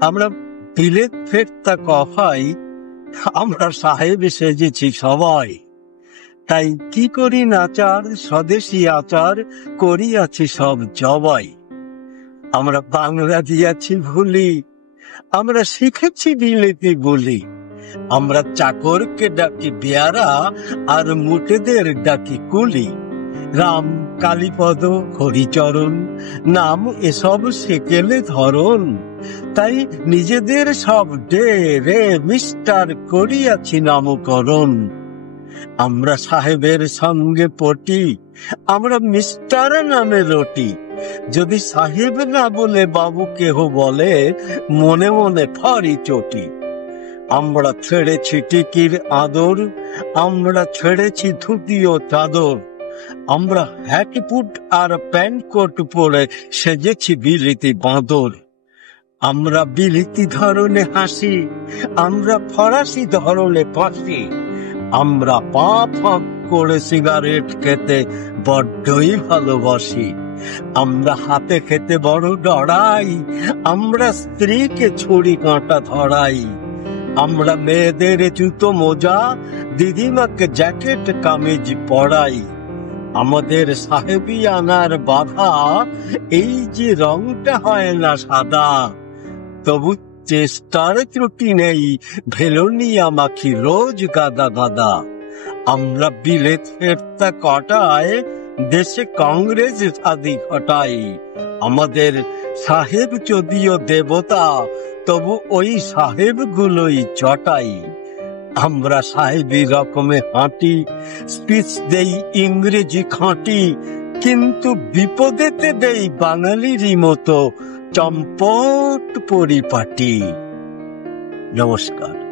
আমরা বিলেত ফেরতা কফাই, আমরা সাহেব সেজেছি সবাই। তাই কি করি নাচার, স্বদেশী আচার করিয়াছি সব জবাই। আমরা বাংলা দিয়াছি ভুলি, আমরা শিখেছি বিলেতি বলি। আমরা চাকরকে ডাকি বেয়ারা, আর মুটেদের ডাকি কুলি। রাম, কালীপদ, হরিচরণ নাম এসব সেকেলে ধরন। তাই নিজেদের সব ডে রে মিস্টার করিয়াছি নামকরণ। আমরা সাহেবের সঙ্গে পটি, আমরা মিস্টার নামে রটি। যদি সাহেব না বলে বাবু কেহ বলে, মনে মনে ফারি চটি। আমরা ছেড়েছি টিকির আদর, আমরা ছেড়েছি ধুতি ও চাদর। আমরা হ্যাটপুট আর প্যান্ট কোট পরে সেজেছি বিলিতি বাঁদর। আমরা বিলিতি ধরনে হাসি, আমরা ফরাসি ধরনে ফাঁসি। আমরা পা ফাঁক করে সিগারেট খেতে বড্ডই ভালোবাসি। আমরা হাতে খেতে বড় ডরাই, আমরা স্ত্রীকে ছুরি কাঁটা ধরাই। আমরা মেয়েদের জুতো মোজা, দিদিমাকে জ্যাকেট কামিজ পরাই। আমাদের সাহেবি আনার বাধা, এই যে রংটা হয় না সাদা। তবু চেষ্টার ত্রুটি নেই, ভেলোনিয়া মাখি রোজ গাদা গাদা। আমরা বিলেত ফেরতা কটায়, দেশে কংগ্রেস আদি ঘটাই। আমাদের সাহেব যদিও দেবতা, তবু ওই সাহেব গুলোই চটাই। আমরা সাহেবী রকমে হাঁটি, স্পিচ দেই ইংরেজি খাঁটি। কিন্তু বিপদেতে দেই বাঙালিরই মতো চম্পট পরিপাটি। নমস্কার।